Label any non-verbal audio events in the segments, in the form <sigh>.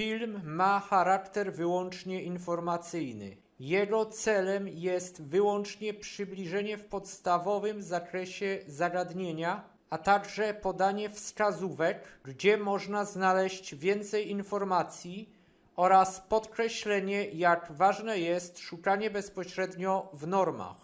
Film ma charakter wyłącznie informacyjny. Jego celem jest wyłącznie przybliżenie w podstawowym zakresie zagadnienia, a także podanie wskazówek, gdzie można znaleźć więcej informacji oraz podkreślenie, jak ważne jest szukanie bezpośrednio w normach.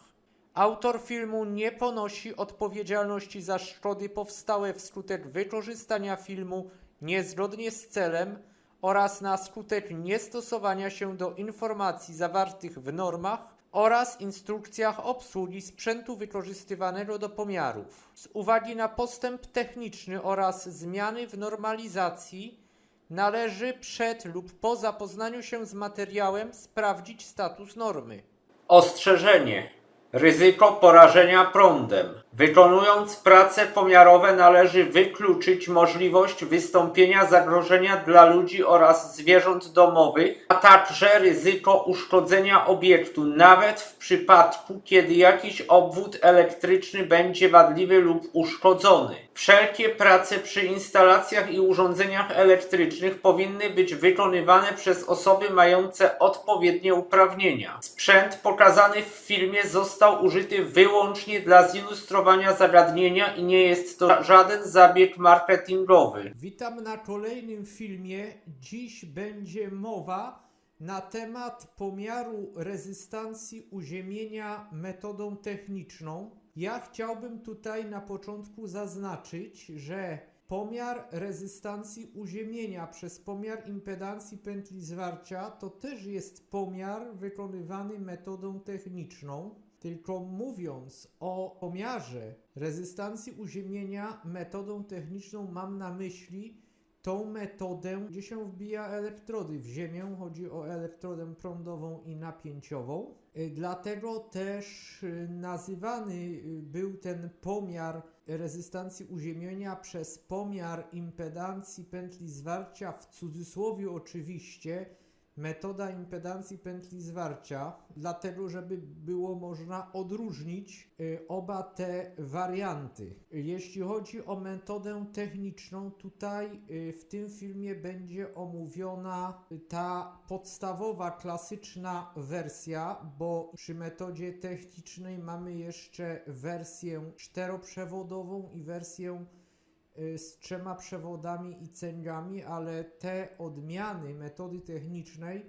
Autor filmu nie ponosi odpowiedzialności za szkody powstałe wskutek wykorzystania filmu niezgodnie z celem oraz na skutek niestosowania się do informacji zawartych w normach oraz instrukcjach obsługi sprzętu wykorzystywanego do pomiarów. Z uwagi na postęp techniczny oraz zmiany w normalizacji należy przed lub po zapoznaniu się z materiałem sprawdzić status normy. Ostrzeżenie. Ryzyko porażenia prądem. Wykonując prace pomiarowe należy wykluczyć możliwość wystąpienia zagrożenia dla ludzi oraz zwierząt domowych, a także ryzyko uszkodzenia obiektu, nawet w przypadku, kiedy jakiś obwód elektryczny będzie wadliwy lub uszkodzony. Wszelkie prace przy instalacjach i urządzeniach elektrycznych powinny być wykonywane przez osoby mające odpowiednie uprawnienia. Sprzęt pokazany w filmie został użyty wyłącznie dla zilustrowania zagadnienia i nie jest to żaden zabieg marketingowy. Witam na kolejnym filmie. Dziś będzie mowa na temat pomiaru rezystancji uziemienia metodą techniczną. Ja chciałbym tutaj na początku zaznaczyć, że pomiar rezystancji uziemienia przez pomiar impedancji pętli zwarcia to też jest pomiar wykonywany metodą techniczną. Tylko mówiąc o pomiarze rezystancji uziemienia metodą techniczną mam na myśli tą metodę, gdzie się wbija elektrody w ziemię. Chodzi o elektrodę prądową i napięciową. Y, Dlatego też y, nazywany y, był ten pomiar rezystancji uziemienia przez pomiar impedancji pętli zwarcia, w cudzysłowie oczywiście, metoda impedancji pętli zwarcia, dlatego żeby było można odróżnić y, oba te warianty. Jeśli chodzi o metodę techniczną, tutaj y, w tym filmie będzie omówiona ta podstawowa, klasyczna wersja, bo przy metodzie technicznej mamy jeszcze wersję czteroprzewodową i wersję z trzema przewodami i cęgami, ale te odmiany metody technicznej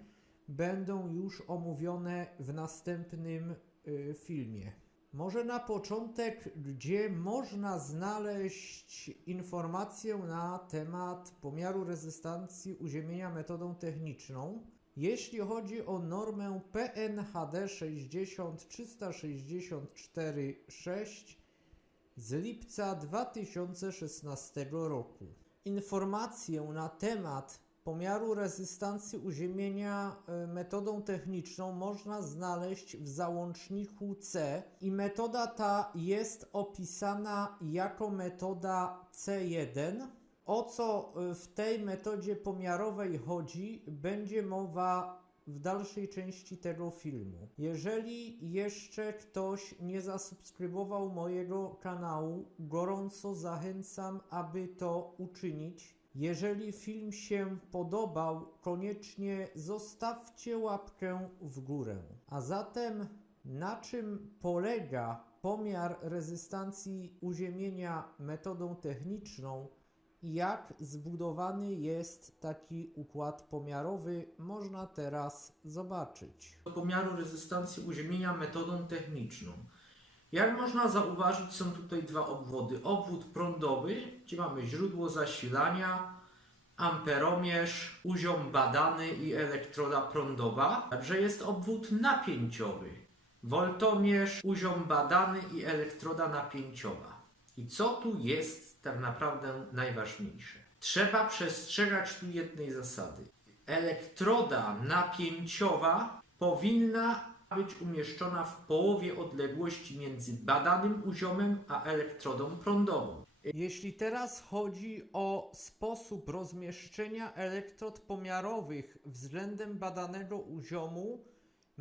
będą już omówione w następnym y, filmie. Może na początek, gdzie można znaleźć informację na temat pomiaru rezystancji uziemienia metodą techniczną. Jeśli chodzi o normę PNHD 60364-6 z lipca 2016 roku. Informację na temat pomiaru rezystancji uziemienia e, metodą techniczną można znaleźć w załączniku C i metoda ta jest opisana jako metoda C1. O co e, w tej metodzie pomiarowej chodzi, będzie mowa w dalszej części tego filmu. Jeżeli jeszcze ktoś nie zasubskrybował mojego kanału, gorąco zachęcam, aby to uczynić. Jeżeli film się podobał, koniecznie zostawcie łapkę w górę. A zatem, na czym polega pomiar rezystancji uziemienia metodą techniczną? Jak zbudowany jest taki układ pomiarowy, można teraz zobaczyć. Do pomiaru rezystancji uziemienia metodą techniczną. Jak można zauważyć, są tutaj dwa obwody. Obwód prądowy, gdzie mamy źródło zasilania, amperomierz, uziom badany i elektroda prądowa. Także jest obwód napięciowy, woltomierz, uziom badany i elektroda napięciowa. I co tu jest tak naprawdę najważniejsze? Trzeba przestrzegać tu jednej zasady. Elektroda napięciowa powinna być umieszczona w połowie odległości między badanym uziomem a elektrodą prądową. Jeśli teraz chodzi o sposób rozmieszczenia elektrod pomiarowych względem badanego uziomu,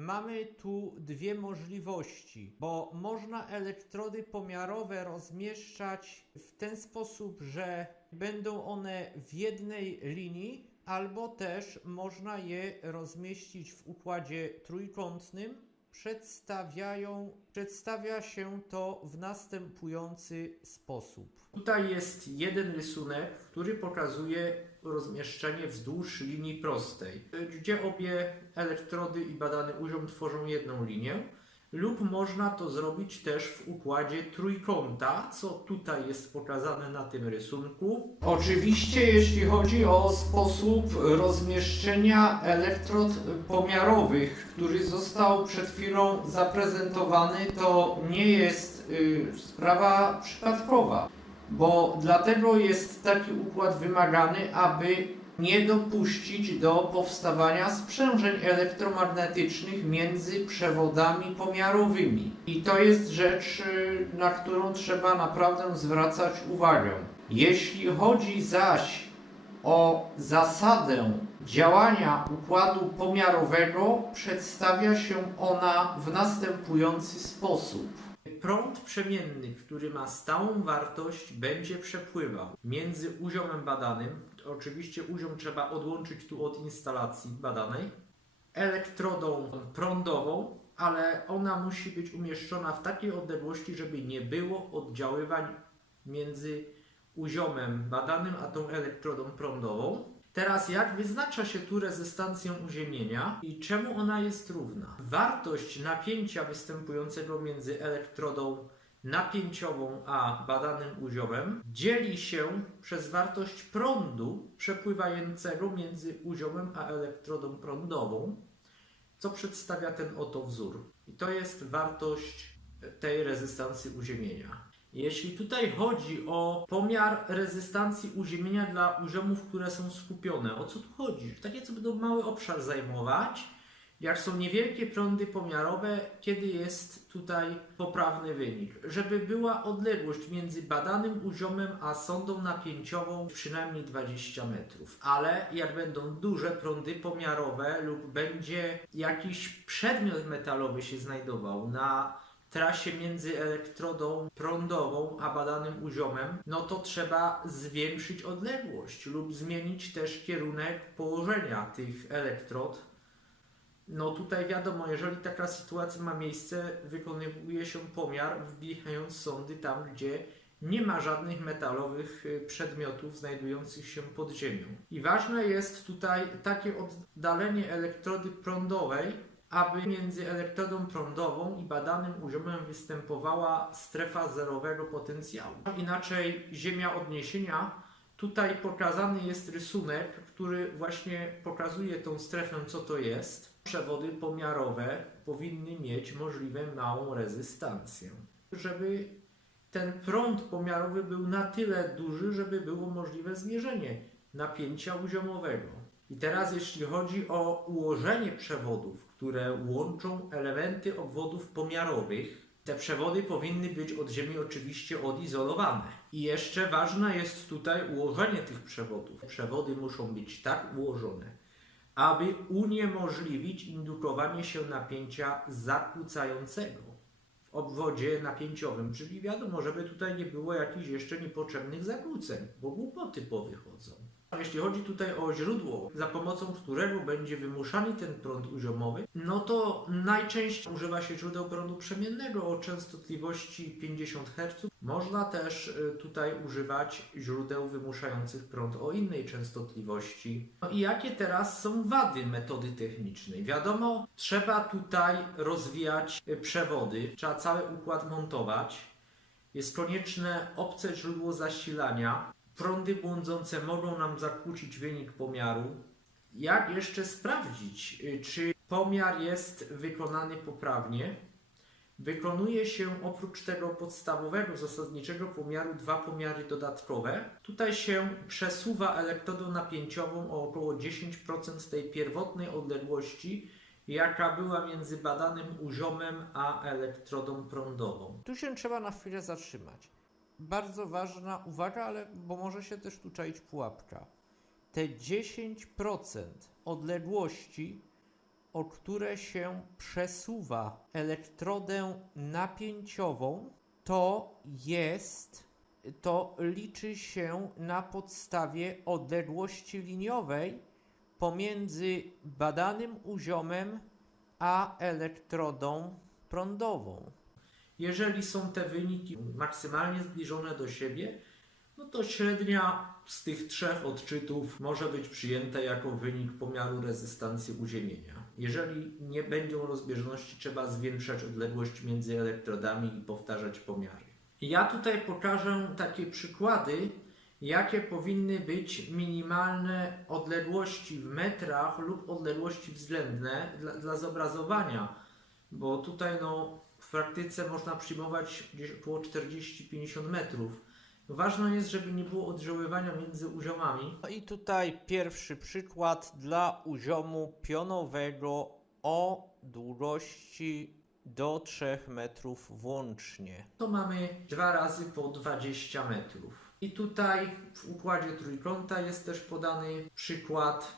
Mamy tu dwie możliwości, bo można elektrody pomiarowe rozmieszczać w ten sposób, że będą one w jednej linii, albo też można je rozmieścić w układzie trójkątnym. Przedstawiają, przedstawia się to w następujący sposób. Tutaj jest jeden rysunek, który pokazuje rozmieszczenie wzdłuż linii prostej, gdzie obie elektrody i badany uziom tworzą jedną linię. Lub można to zrobić też w układzie trójkąta, co tutaj jest pokazane na tym rysunku. Oczywiście, jeśli chodzi o sposób rozmieszczenia elektrod pomiarowych, który został przed chwilą zaprezentowany, to nie jest y, sprawa przypadkowa, bo dlatego jest taki układ wymagany, aby nie dopuścić do powstawania sprzężeń elektromagnetycznych między przewodami pomiarowymi. I to jest rzecz, y, na którą trzeba naprawdę zwracać uwagę. Jeśli chodzi zaś o zasadę działania układu pomiarowego, przedstawia się ona w następujący sposób. Prąd przemienny, który ma stałą wartość, będzie przepływał między uziomem badanym, oczywiście uziom trzeba odłączyć tu od instalacji badanej, elektrodą prądową, ale ona musi być umieszczona w takiej odległości, żeby nie było oddziaływań między uziomem badanym a tą elektrodą prądową. Teraz jak wyznacza się tu rezystancję uziemienia i czemu ona jest równa? Wartość napięcia występującego między elektrodą napięciową a badanym uziomem dzieli się przez wartość prądu przepływającego między uziomem a elektrodą prądową, co przedstawia ten oto wzór. I to jest wartość tej rezystancji uziemienia. Jeśli tutaj chodzi o pomiar rezystancji uziemienia dla uziomów, które są skupione, o co tu chodzi? Takie, co będą mały obszar zajmować, jak są niewielkie prądy pomiarowe, kiedy jest tutaj poprawny wynik. Żeby była odległość między badanym uziomem a sondą napięciową przynajmniej 20 metrów. Ale jak będą duże prądy pomiarowe lub będzie jakiś przedmiot metalowy się znajdował na trasie między elektrodą prądową a badanym uziomem, no to trzeba zwiększyć odległość lub zmienić też kierunek położenia tych elektrod. No tutaj wiadomo, jeżeli taka sytuacja ma miejsce, wykonuje się pomiar wbijając sondy tam, gdzie nie ma żadnych metalowych y, przedmiotów znajdujących się pod ziemią. I ważne jest tutaj takie oddalenie elektrody prądowej aby między elektrodą prądową i badanym uziomem występowała strefa zerowego potencjału. Inaczej ziemia odniesienia, tutaj pokazany jest rysunek, który właśnie pokazuje tą strefę, co to jest. Przewody pomiarowe powinny mieć możliwie małą rezystancję, żeby ten prąd pomiarowy był na tyle duży, żeby było możliwe zmierzenie napięcia uziomowego. I teraz jeśli chodzi o ułożenie przewodów, które łączą elementy obwodów pomiarowych, te przewody powinny być od Ziemi oczywiście odizolowane. I jeszcze ważne jest tutaj ułożenie tych przewodów. Przewody muszą być tak ułożone, aby uniemożliwić indukowanie się napięcia zakłócającego w obwodzie napięciowym, czyli wiadomo, żeby tutaj nie było jakichś jeszcze niepotrzebnych zakłóceń, bo głupoty powychodzą. Jeśli chodzi tutaj o źródło, za pomocą którego będzie wymuszany ten prąd uziomowy, no to najczęściej używa się źródeł prądu przemiennego o częstotliwości 50 Hz. Można też y, tutaj używać źródeł wymuszających prąd o innej częstotliwości. No i jakie teraz są wady metody technicznej? Wiadomo, trzeba tutaj rozwijać y, przewody, trzeba cały układ montować. Jest konieczne obce źródło zasilania, prądy błądzące mogą nam zakłócić wynik pomiaru. Jak jeszcze sprawdzić, y, czy pomiar jest wykonany poprawnie? Wykonuje się oprócz tego podstawowego, zasadniczego pomiaru dwa pomiary dodatkowe. Tutaj się przesuwa elektrodą napięciową o około 10% tej pierwotnej odległości, jaka była między badanym uziomem a elektrodą prądową. Tu się trzeba na chwilę zatrzymać bardzo ważna uwaga, ale bo może się też tu czaić pułapka. Te 10% odległości, o które się przesuwa elektrodę napięciową, to jest, to liczy się na podstawie odległości liniowej, pomiędzy badanym uziomem a elektrodą prądową. Jeżeli są te wyniki maksymalnie zbliżone do siebie, no to średnia z tych trzech odczytów może być przyjęta jako wynik pomiaru rezystancji uziemienia. Jeżeli nie będą rozbieżności, trzeba zwiększać odległość między elektrodami i powtarzać pomiary. Ja tutaj pokażę takie przykłady, jakie powinny być minimalne odległości w metrach lub odległości względne dla, dla zobrazowania, bo tutaj no, w praktyce można przyjmować gdzieś około 40-50 metrów. Ważne jest, żeby nie było oddziaływania między uziomami. No i tutaj pierwszy przykład dla uziomu pionowego o długości do 3 metrów włącznie. To mamy dwa razy po 20 metrów. I tutaj w układzie trójkąta jest też podany przykład.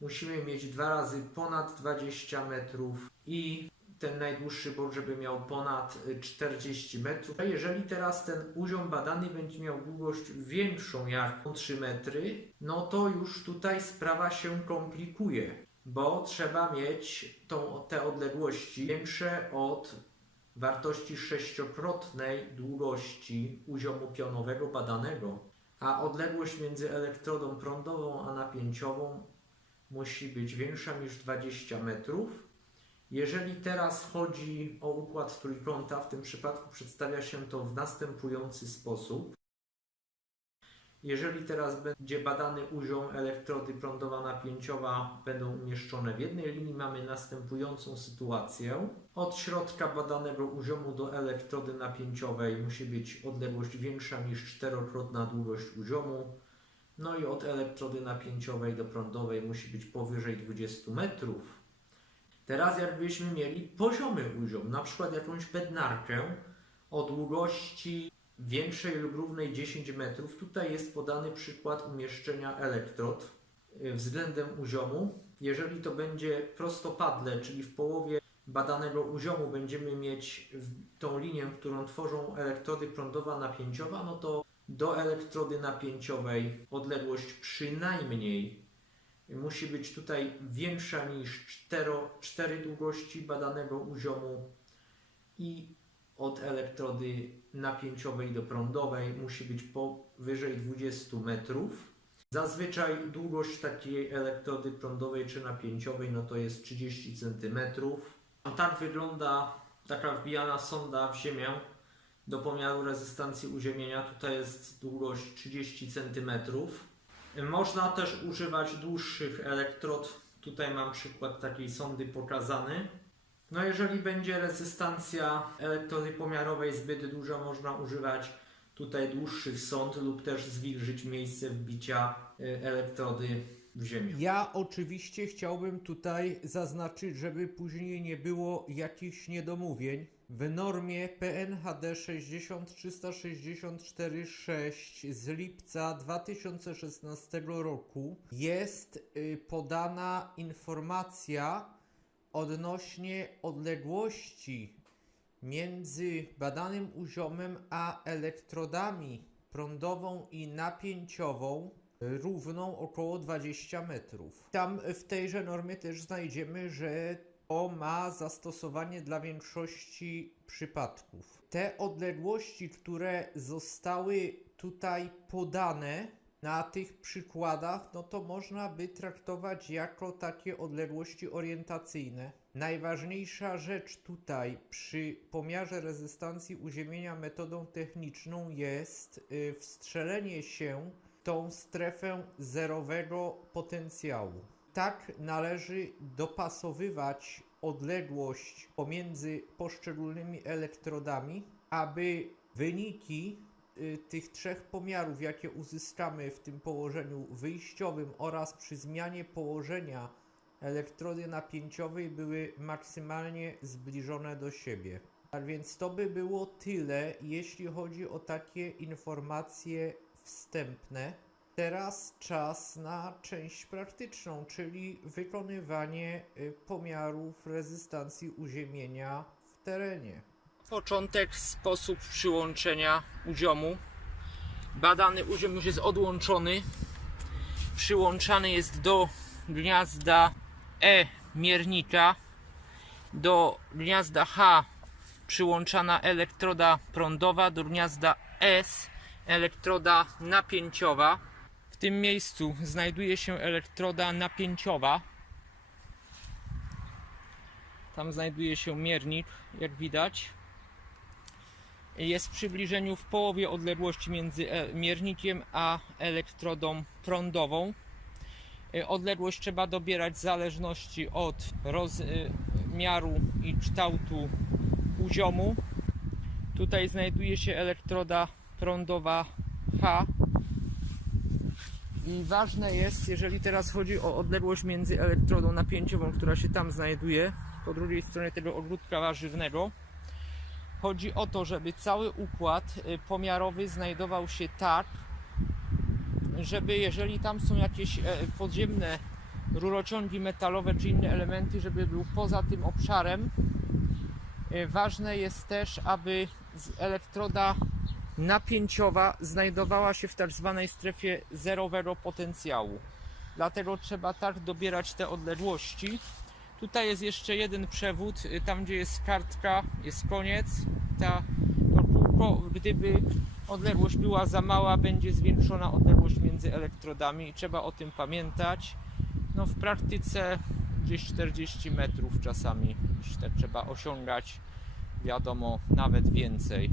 Musimy mieć dwa razy ponad 20 metrów i ten najdłuższy bok, żeby miał ponad y, 40 metrów. A jeżeli teraz ten uziom badany będzie miał długość większą jak 3 metry, no to już tutaj sprawa się komplikuje, bo trzeba mieć tą, te odległości większe od wartości sześciokrotnej długości uziomu pionowego badanego, a odległość między elektrodą prądową a napięciową musi być większa niż 20 metrów. Jeżeli teraz chodzi o układ trójkąta, w tym przypadku przedstawia się to w następujący sposób. Jeżeli teraz będzie badany uziom elektrody prądowa napięciowa będą umieszczone w jednej linii, mamy następującą sytuację. Od środka badanego uziomu do elektrody napięciowej musi być odległość większa niż czterokrotna długość uziomu. No i od elektrody napięciowej do prądowej musi być powyżej 20 metrów. Teraz jakbyśmy mieli poziomy uziom, na przykład jakąś bednarkę o długości większej lub równej 10 metrów. Tutaj jest podany przykład umieszczenia elektrod y, względem uziomu. Jeżeli to będzie prostopadle, czyli w połowie badanego uziomu będziemy mieć tą linię, którą tworzą elektrody prądowa napięciowa, no to do elektrody napięciowej odległość przynajmniej musi być tutaj większa niż 4, 4 długości badanego uziomu i od elektrody napięciowej do prądowej musi być powyżej 20 metrów. Zazwyczaj długość takiej elektrody prądowej czy napięciowej no to jest 30 cm. Tak wygląda taka wbijana sonda w ziemię do pomiaru rezystancji uziemienia. Tutaj jest długość 30 cm. Można też używać dłuższych elektrod. Tutaj mam przykład takiej sondy pokazany. No jeżeli będzie rezystancja elektrody pomiarowej zbyt duża, można używać tutaj dłuższych sond lub też zwilżyć miejsce wbicia y, elektrody w ziemię. Ja oczywiście chciałbym tutaj zaznaczyć, żeby później nie było jakichś niedomówień. W normie PNHD 60364-6 z lipca 2016 roku jest y, podana informacja odnośnie odległości między badanym uziomem a elektrodami prądową i napięciową równą około 20 metrów. Tam w tejże normie też znajdziemy, że to ma zastosowanie dla większości przypadków. Te odległości, które zostały tutaj podane na tych przykładach, no to można by traktować jako takie odległości orientacyjne. Najważniejsza rzecz tutaj przy pomiarze rezystancji uziemienia metodą techniczną jest y, wstrzelenie się w tą strefę zerowego potencjału. Tak należy dopasowywać odległość pomiędzy poszczególnymi elektrodami, aby wyniki y, tych trzech pomiarów, jakie uzyskamy w tym położeniu wyjściowym oraz przy zmianie położenia elektrody napięciowej były maksymalnie zbliżone do siebie. Tak więc to by było tyle, jeśli chodzi o takie informacje wstępne. Teraz czas na część praktyczną, czyli wykonywanie y, pomiarów rezystancji uziemienia w terenie. Początek, sposób przyłączenia uziomu. Badany uziom już jest odłączony. Przyłączany jest do gniazda E miernika do gniazda H przyłączana elektroda prądowa, do gniazda S elektroda napięciowa. Tym miejscu znajduje się elektroda napięciowa. Tam znajduje się miernik, jak widać. Jest w przybliżeniu w połowie odległości między e- miernikiem a elektrodą prądową. Y, Odległość trzeba dobierać w zależności od rozmiaru i kształtu poziomu. Tutaj znajduje się elektroda prądowa H. I ważne jest, jeżeli teraz chodzi o odległość między elektrodą napięciową, która się tam znajduje, po drugiej stronie tego ogródka warzywnego, chodzi o to, żeby cały układ y, pomiarowy znajdował się tak, żeby jeżeli tam są jakieś e, podziemne rurociągi metalowe czy inne elementy, żeby był poza tym obszarem. E, Ważne jest też, aby elektroda napięciowa znajdowała się w tak zwanej strefie zerowego potencjału. Dlatego trzeba tak dobierać te odległości. Tutaj jest jeszcze jeden przewód, y, tam gdzie jest kartka, jest koniec. Ta, to kółko, gdyby odległość była za mała, będzie zwiększona odległość między elektrodami i trzeba o tym pamiętać. No w praktyce gdzieś 40 metrów czasami tak trzeba osiągać, wiadomo, nawet więcej,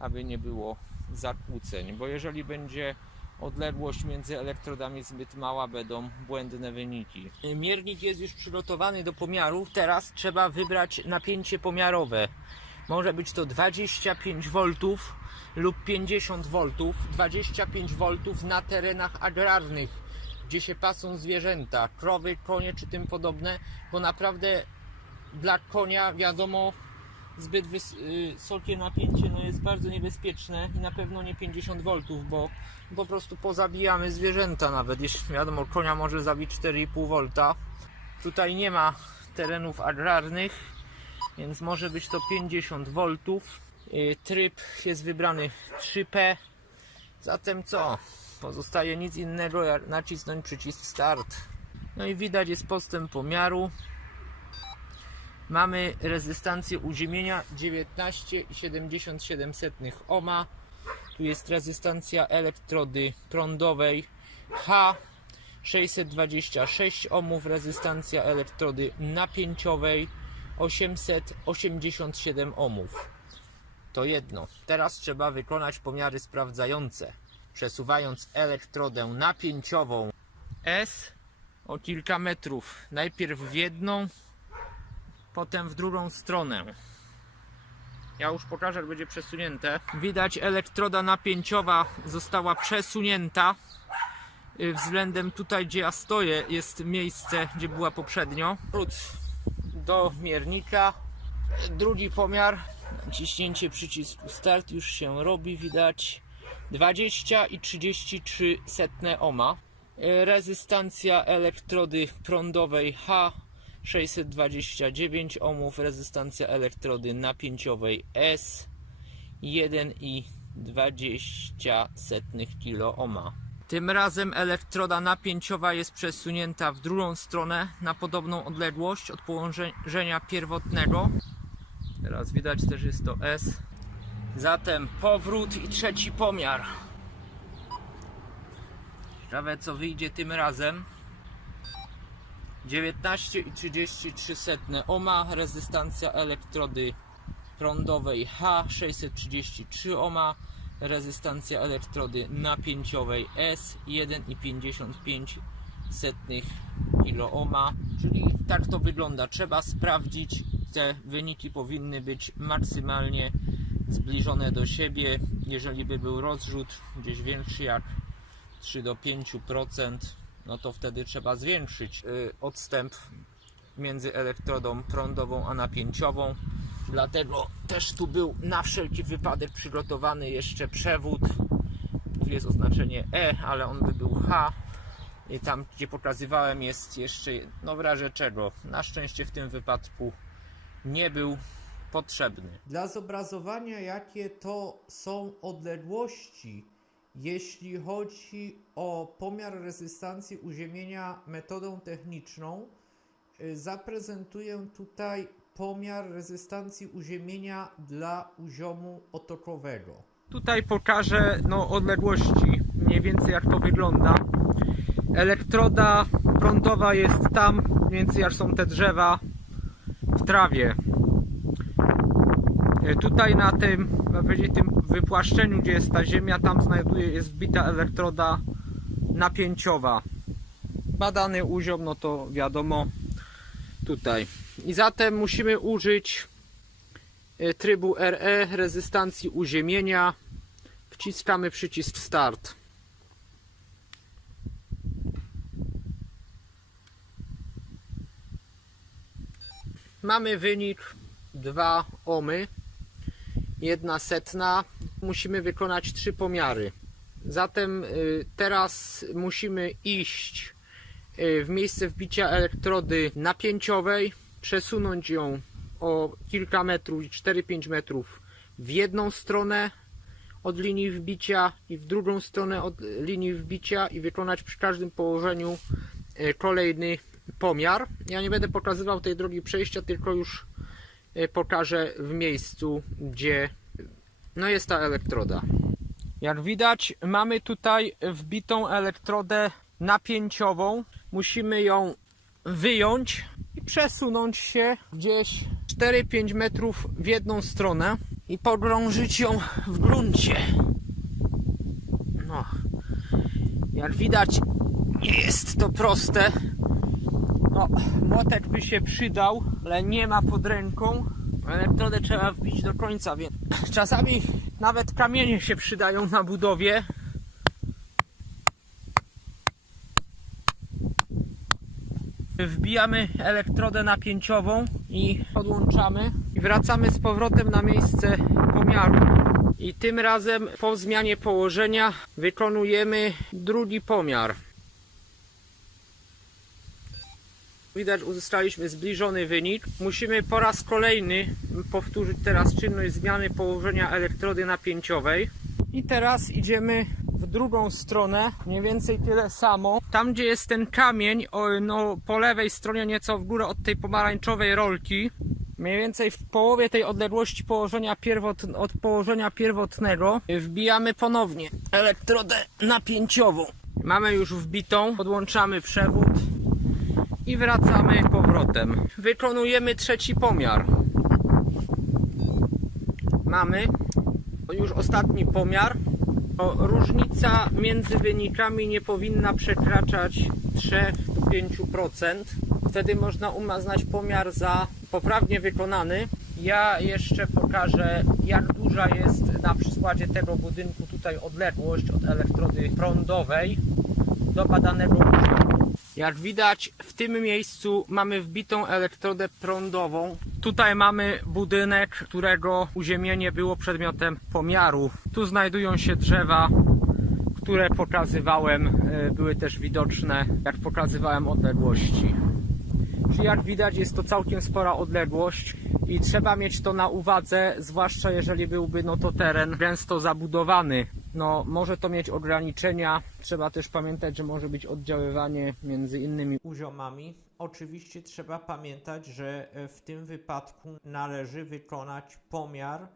aby nie było zakłóceń, bo jeżeli będzie odległość między elektrodami zbyt mała, będą błędne wyniki. Miernik jest już przygotowany do pomiaru, teraz trzeba wybrać napięcie pomiarowe. Może być to 25 V lub 50 V. 25 V na terenach agrarnych, gdzie się pasą zwierzęta, krowy, konie czy tym podobne, bo naprawdę dla konia wiadomo zbyt y, wysokie napięcie no jest bardzo niebezpieczne i na pewno nie 50 V, bo po prostu pozabijamy zwierzęta nawet. Jeśli wiadomo, konia może zabić 4,5 V. Tutaj nie ma terenów agrarnych, więc może być to 50 V. Y, Tryb jest wybrany 3P. Zatem co? Pozostaje nic innego jak nacisnąć przycisk start. No i widać jest postęp pomiaru. Mamy rezystancję uziemienia 19,77 ohma. Tu jest rezystancja elektrody prądowej H 626 ohmów, rezystancja elektrody napięciowej 887 ohmów. To jedno. Teraz trzeba wykonać pomiary sprawdzające. Przesuwając elektrodę napięciową S o kilka metrów. Najpierw w jedną, potem w drugą stronę. Ja już pokażę, jak będzie przesunięte. Widać, elektroda napięciowa została przesunięta. Y, Względem tutaj, gdzie ja stoję, jest miejsce, gdzie była poprzednio. Wróć do miernika. Drugi pomiar. Naciśnięcie przycisku start już się robi, widać. 20 i 33 setne ohma. Y, Rezystancja elektrody prądowej H 629 ohmów, rezystancja elektrody napięciowej S 1,20 kilo ohma. Tym razem elektroda napięciowa jest przesunięta w drugą stronę na podobną odległość od położenia pierwotnego. Teraz widać też jest to S. Zatem powrót i trzeci pomiar. Ciekawe co wyjdzie tym razem. 19,33 ohma, rezystancja elektrody prądowej H 633 ohma, rezystancja elektrody napięciowej S 1,55 kilo ohma, czyli tak to wygląda. Trzeba sprawdzić, te wyniki powinny być maksymalnie zbliżone do siebie. Jeżeli by był rozrzut gdzieś większy jak 3 do 5%, no to wtedy trzeba zwiększyć y, odstęp między elektrodą prądową a napięciową. Dlatego też tu był na wszelki wypadek przygotowany jeszcze przewód. Tu jest oznaczenie E, ale on by był H. I tam, gdzie pokazywałem, jest jeszcze, no w razie czego. Na szczęście w tym wypadku nie był potrzebny. Dla zobrazowania, jakie to są odległości Jeśli chodzi o pomiar rezystancji uziemienia metodą techniczną, y, zaprezentuję tutaj pomiar rezystancji uziemienia dla uziomu otoczowego. Tutaj pokażę no, odległości, mniej więcej jak to wygląda. Elektroda prądowa jest tam, mniej więcej jak są te drzewa w trawie. E, Tutaj na tym, tym wypłaszczeniu, gdzie jest ta ziemia, tam znajduje jest wbita elektroda napięciowa. Badany uziom, no to wiadomo tutaj. I zatem musimy użyć e, trybu RE, rezystancji uziemienia. Wciskamy przycisk start. Mamy wynik 2 ohmy, jedna setna. Musimy wykonać trzy pomiary. Zatem y, teraz musimy iść y, w miejsce wbicia elektrody napięciowej, przesunąć ją o kilka metrów, 4-5 metrów w jedną stronę od linii wbicia i w drugą stronę od linii wbicia i wykonać przy każdym położeniu y, kolejny pomiar. Ja nie będę pokazywał tej drogi przejścia, tylko już pokażę w miejscu, gdzie no jest ta elektroda. Jak widać, mamy tutaj wbitą elektrodę napięciową. Musimy ją wyjąć i przesunąć się gdzieś 4-5 metrów w jedną stronę i pogrążyć ją w gruncie. No, jak widać, nie jest to proste. No, młotek by się przydał, ale nie ma pod ręką. Elektrodę trzeba wbić do końca, więc <clears throat> czasami nawet kamienie się przydają na budowie. Wbijamy elektrodę napięciową i podłączamy i wracamy z powrotem na miejsce pomiaru. I tym razem po zmianie położenia wykonujemy drugi pomiar. Widać, uzyskaliśmy zbliżony wynik. Musimy po raz kolejny powtórzyć teraz czynność zmiany położenia elektrody napięciowej. I teraz idziemy w drugą stronę, mniej więcej tyle samo. Tam, gdzie jest ten kamień, no, po lewej stronie nieco w górę od tej pomarańczowej rolki, mniej więcej w połowie tej odległości położenia od położenia pierwotnego, wbijamy ponownie elektrodę napięciową. Mamy już wbitą, podłączamy przewód i wracamy powrotem. Wykonujemy trzeci pomiar. Mamy już ostatni pomiar. Różnica między wynikami nie powinna przekraczać 3-5%. Wtedy można uznać pomiar za poprawnie wykonany. Ja jeszcze pokażę, jak duża jest na przykładzie tego budynku tutaj odległość od elektrody prądowej do badanego poziomu. Jak widać, w tym miejscu mamy wbitą elektrodę prądową. Tutaj mamy budynek, którego uziemienie było przedmiotem pomiaru. Tu znajdują się drzewa, które pokazywałem, e, były też widoczne, jak pokazywałem odległości. Czyli jak widać, jest to całkiem spora odległość i trzeba mieć to na uwadze, zwłaszcza jeżeli byłby no to teren gęsto zabudowany. No, może to mieć ograniczenia. Trzeba też pamiętać, że może być oddziaływanie między innymi uziomami. Oczywiście trzeba pamiętać, że e, w tym wypadku należy wykonać pomiar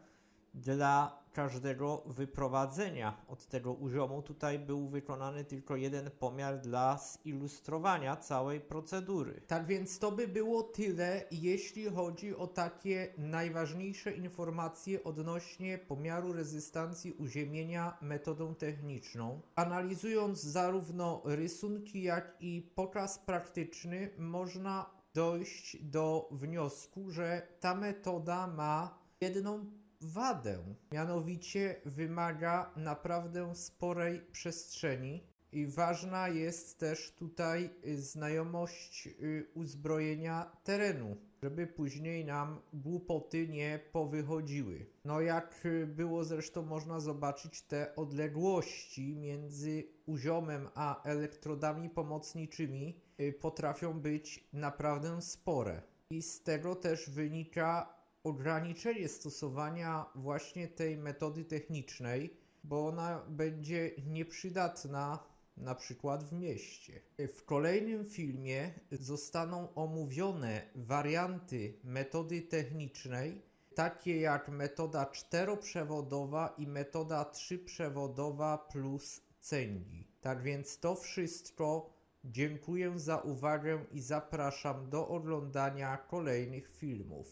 dla każdego wyprowadzenia od tego uziomu. Tutaj był wykonany tylko jeden pomiar dla zilustrowania całej procedury. Tak więc to by było tyle, jeśli chodzi o takie najważniejsze informacje odnośnie pomiaru rezystancji uziemienia metodą techniczną. Analizując zarówno rysunki, jak i pokaz praktyczny, można dojść do wniosku, że ta metoda ma jedną wadę. Mianowicie wymaga naprawdę sporej przestrzeni i ważna jest też tutaj y, znajomość y, uzbrojenia terenu, żeby później nam głupoty nie powychodziły. No jak y, było zresztą można zobaczyć te odległości między uziomem a elektrodami pomocniczymi potrafią być naprawdę spore. I z tego też wynika ograniczenie stosowania właśnie tej metody technicznej, bo ona będzie nieprzydatna na przykład w mieście. W kolejnym filmie zostaną omówione warianty metody technicznej, takie jak metoda czteroprzewodowa i metoda trzyprzewodowa plus cęgi. Tak więc to wszystko. Dziękuję za uwagę i zapraszam do oglądania kolejnych filmów.